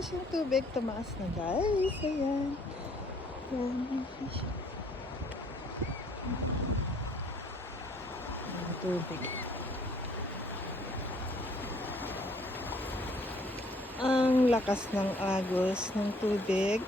tumaas yung tubig. Tumaas na guys. Ayan. Ayan yung fish. Ayan, tubig. Ang lakas ng agos ng tubig.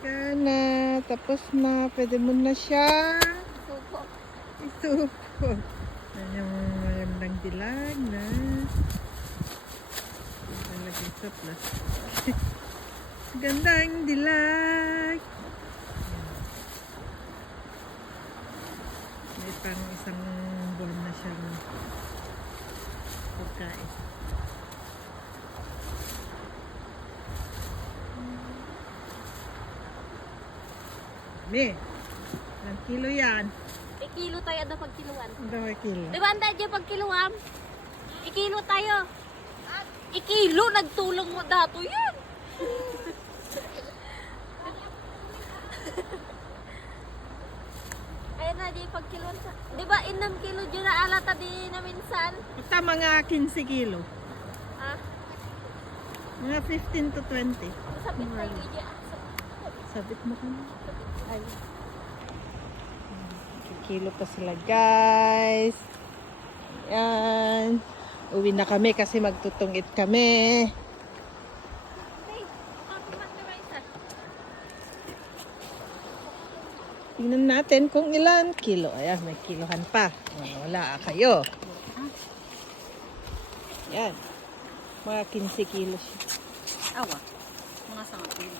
Kana, tapos na. Pwede mo na siya isupo. Yan yung magandang dilag na lalagay sa plastic. Gandang dilag. May pang isang buwan na siyang pagkain. Me, ilang kilo yan? Ikilo tayo ada pagkiluan. Daw kilo. Di ba anda dyan pagkiluan? Ikilo tayo. Ikilo, nagtulong mo dato yan. Ayun na, di pagkiluan sa... Di ba inam kilo dyan na alata di na minsan? Basta mga 15 kilo. Ha? Mga 15 to 20. Sabit tayo dyan. Sabit mo kami. Ay. Kilo pa sila guys. Yan. Uwi na kami kasi magtutungit kami. Tingnan natin kung ilan kilo. Ayan, may kilohan pa. Wala kayo. Yan. Mga 15 kilo siya. Awa. Mga sangat kilo.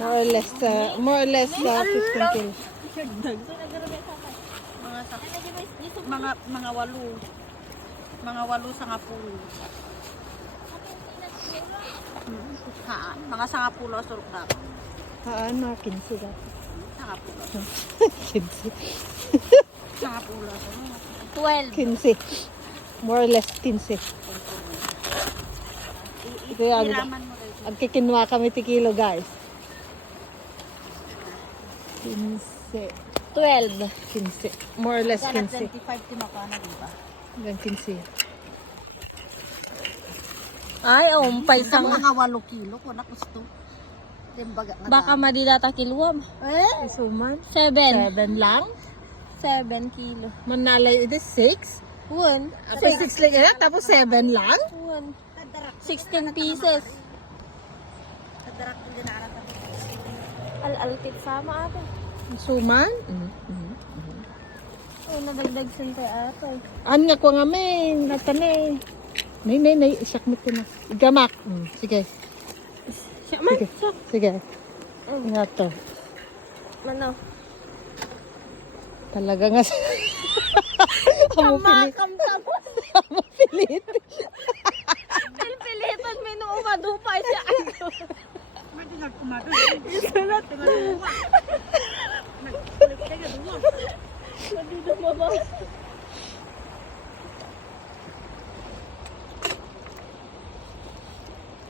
More or less 15 kilos. Mga walo sa ngapulo. Ha, mga sa ngapulo surok na. Haan, mga 15 dapat. Sa ngapulo. 15. Sa ngapulo. 12. 15. More or less 15. Ito yung ang kikinwa kami tikilo guys. 15. 12. 15. More or less 15. 25 tinakana, diba? Hanggang 15. Ay, umpay Sa mga 8 kilo ko na gusto. Baka madidata kiluam. Isuman. 7. 7 lang. 7 kilo. Manalay ito 6. 1. Ako 6 lang yan. Tapos 7 lang. 1. 16 pieces. Al-alkit sama ate. Suman. Oh, nadagdag sinte ate. An nga ko nga may natane. Nay, isakmit ko na. Igamak. Sige. Siya man. Sige. Sige. Nga to. Ano? Talaga nga. Amo pilit. Amo pilit. Pilpilitan may nuumadupa siya. Pwede nagkumado. Isalat. Nagkulit ka nga doon. Madidumaba.